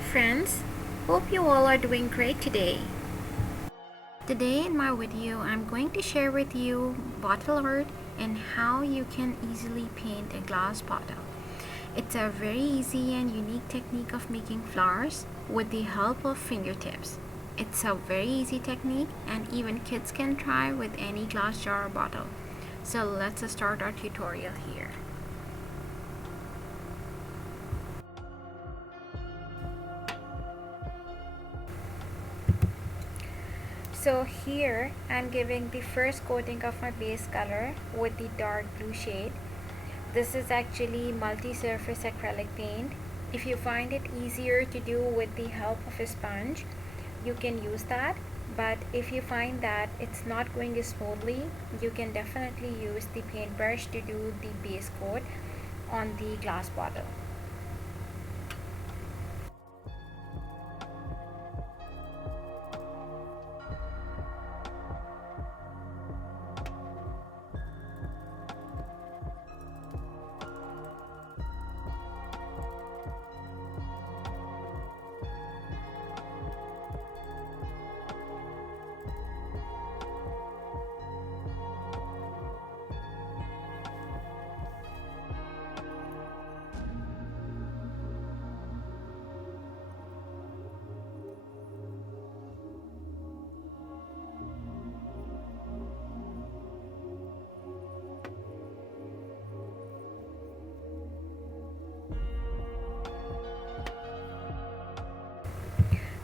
Hello friends, hope you all are doing great today. Today in my video, I'm going to share with you bottle art and how you can easily paint a glass bottle. It's a very easy and unique technique of making flowers with the help of fingertips. It's a very easy technique and even kids can try with any glass jar or bottle. So let's start our tutorial here. So here I'm giving the first coating of my base color with the dark blue shade. This is actually multi-surface acrylic paint. If you find it easier to do with the help of a sponge, you can use that. But if you find that it's not going smoothly, you can definitely use the paintbrush to do the base coat on the glass bottle.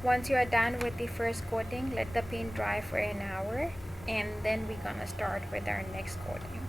Once you are done with the first coating, let the paint dry for an hour and then we're gonna start with our next coating.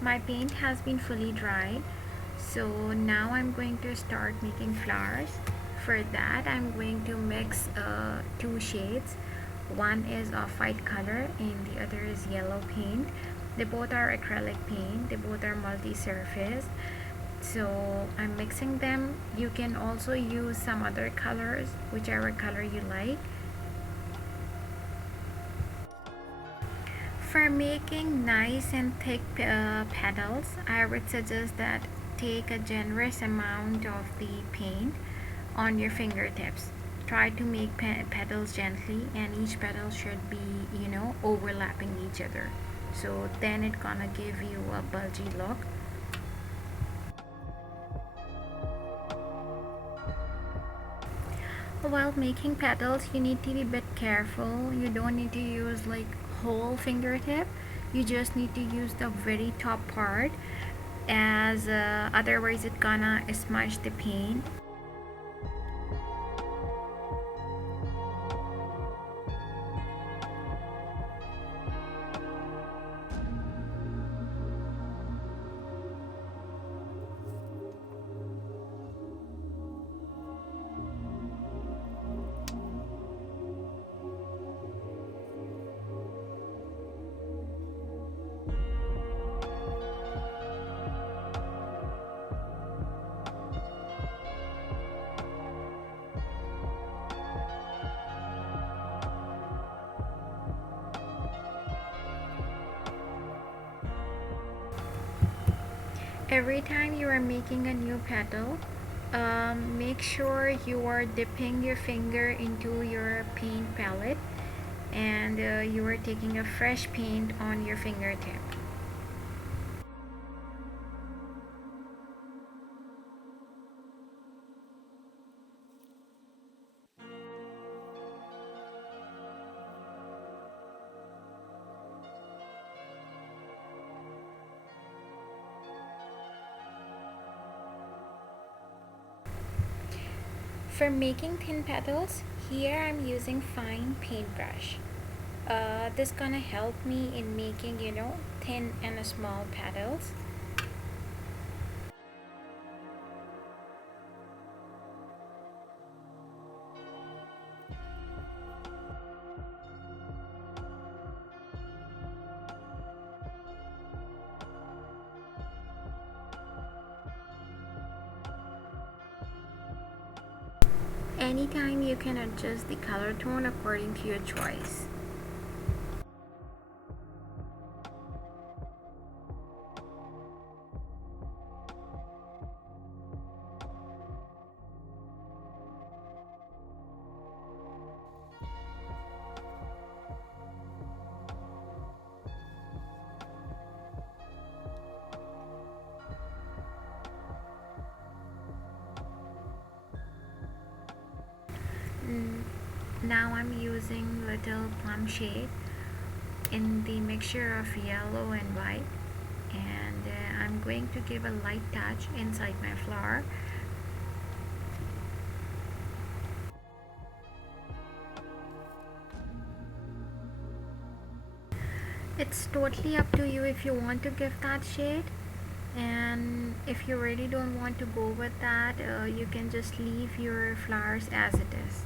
My paint has been fully dried, so now I'm going to start making flowers. For that, I'm going to mix two shades. One is off-white color and the other is yellow paint. They both are acrylic paint, they both are multi-surface. So I'm mixing them. You can also use some other colors, whichever color you like. For making nice and thick petals, I would suggest that take a generous amount of the paint on your fingertips. Try to make petals gently, and each petal should be, overlapping each other. So then it's gonna give you a bulgy look. While making petals, you need to be a bit careful. You don't need to use like whole fingertip. You just need to use the very top part, as otherwise it's gonna smudge the paint. Every time you are making a new petal, make sure you are dipping your finger into your paint palette and you are taking a fresh paint on your fingertip. For making thin petals, here I'm using fine paintbrush. This gonna help me in making, thin and small petals. Anytime you can adjust the color tone according to your choice. Now I'm using little plum shade in the mixture of yellow and white, and I'm going to give a light touch inside my flower. It's totally up to you if you want to give that shade, and if you really don't want to go with that, you can just leave your flowers as it is.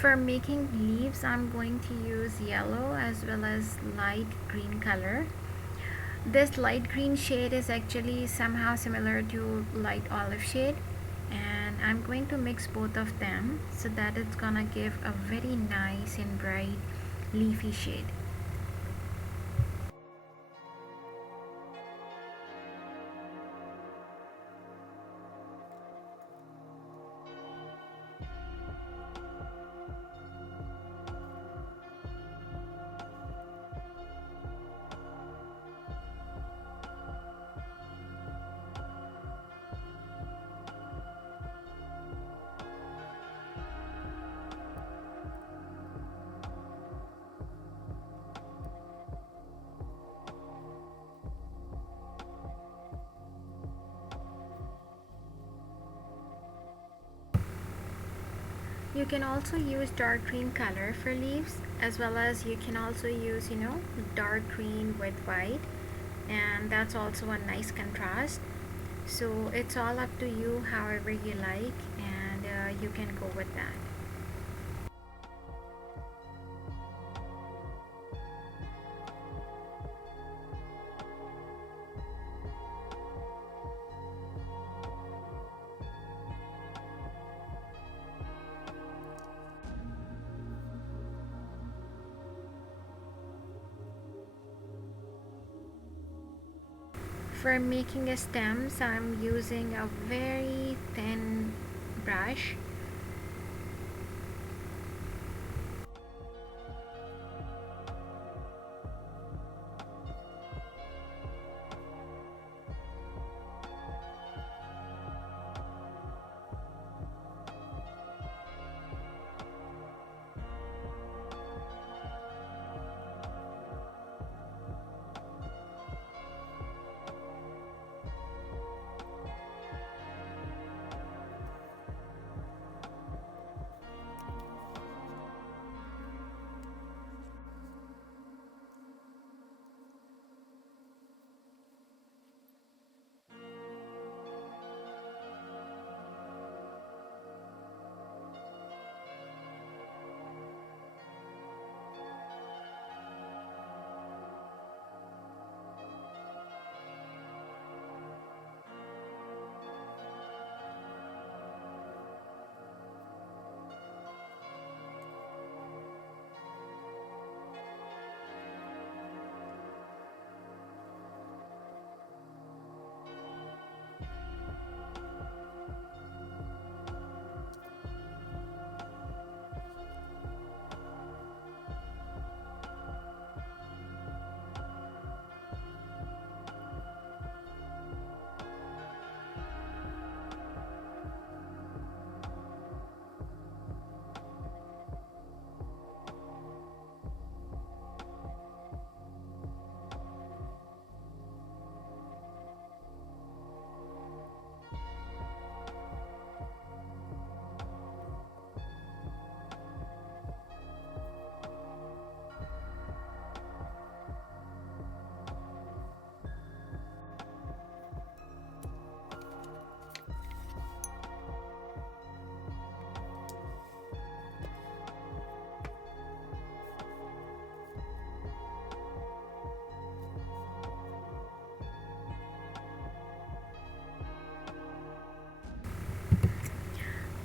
For making leaves, I'm going to use yellow as well as light green color. This light green shade is actually somehow similar to light olive shade, and I'm going to mix both of them so that it's gonna give a very nice and bright leafy shade. You can also use dark green color for leaves, as well as you can also use, dark green with white, and that's also a nice contrast. So it's all up to you, however you like, and you can go with that. For making a stems, I'm using a very thin brush.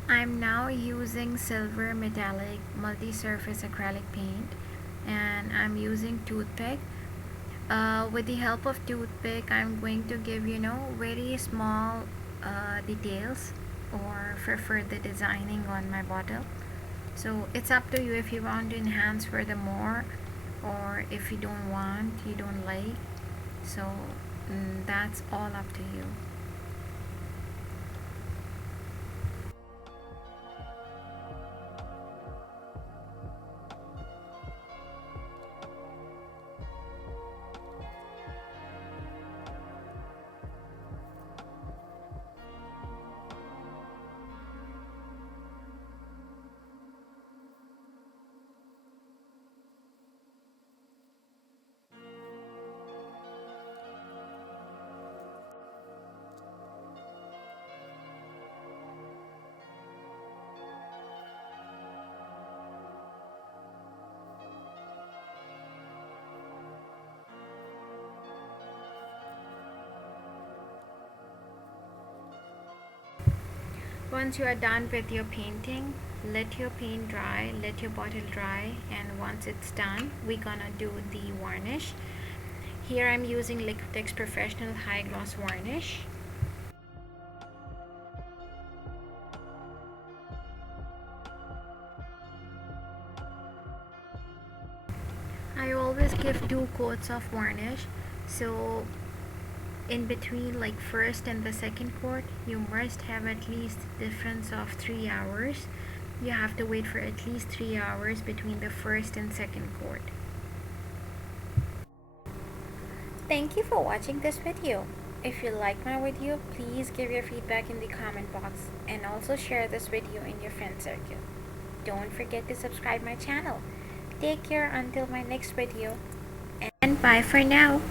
I'm now using silver metallic multi-surface acrylic paint, and I'm using toothpick. With the help of toothpick, I'm going to give very small details or for further designing on my bottle. So it's up to you if you want to enhance furthermore, or if you don't want, you don't like. So that's all up to you. Once you are done with your painting, let your paint dry, let your bottle dry, and once it's done, we're gonna do the varnish. Here I'm using Liquitex Professional High Gloss Varnish. I always give 2 coats of varnish, so in between like first and the second coat you must have at least difference of 3 hours. You have to wait for at least 3 hours between the first and second coat. Thank you for watching this video. If you like my video, please give your feedback in the comment box and also share this video in your friend circle. Don't forget to subscribe my channel. Take care until my next video, and bye for now.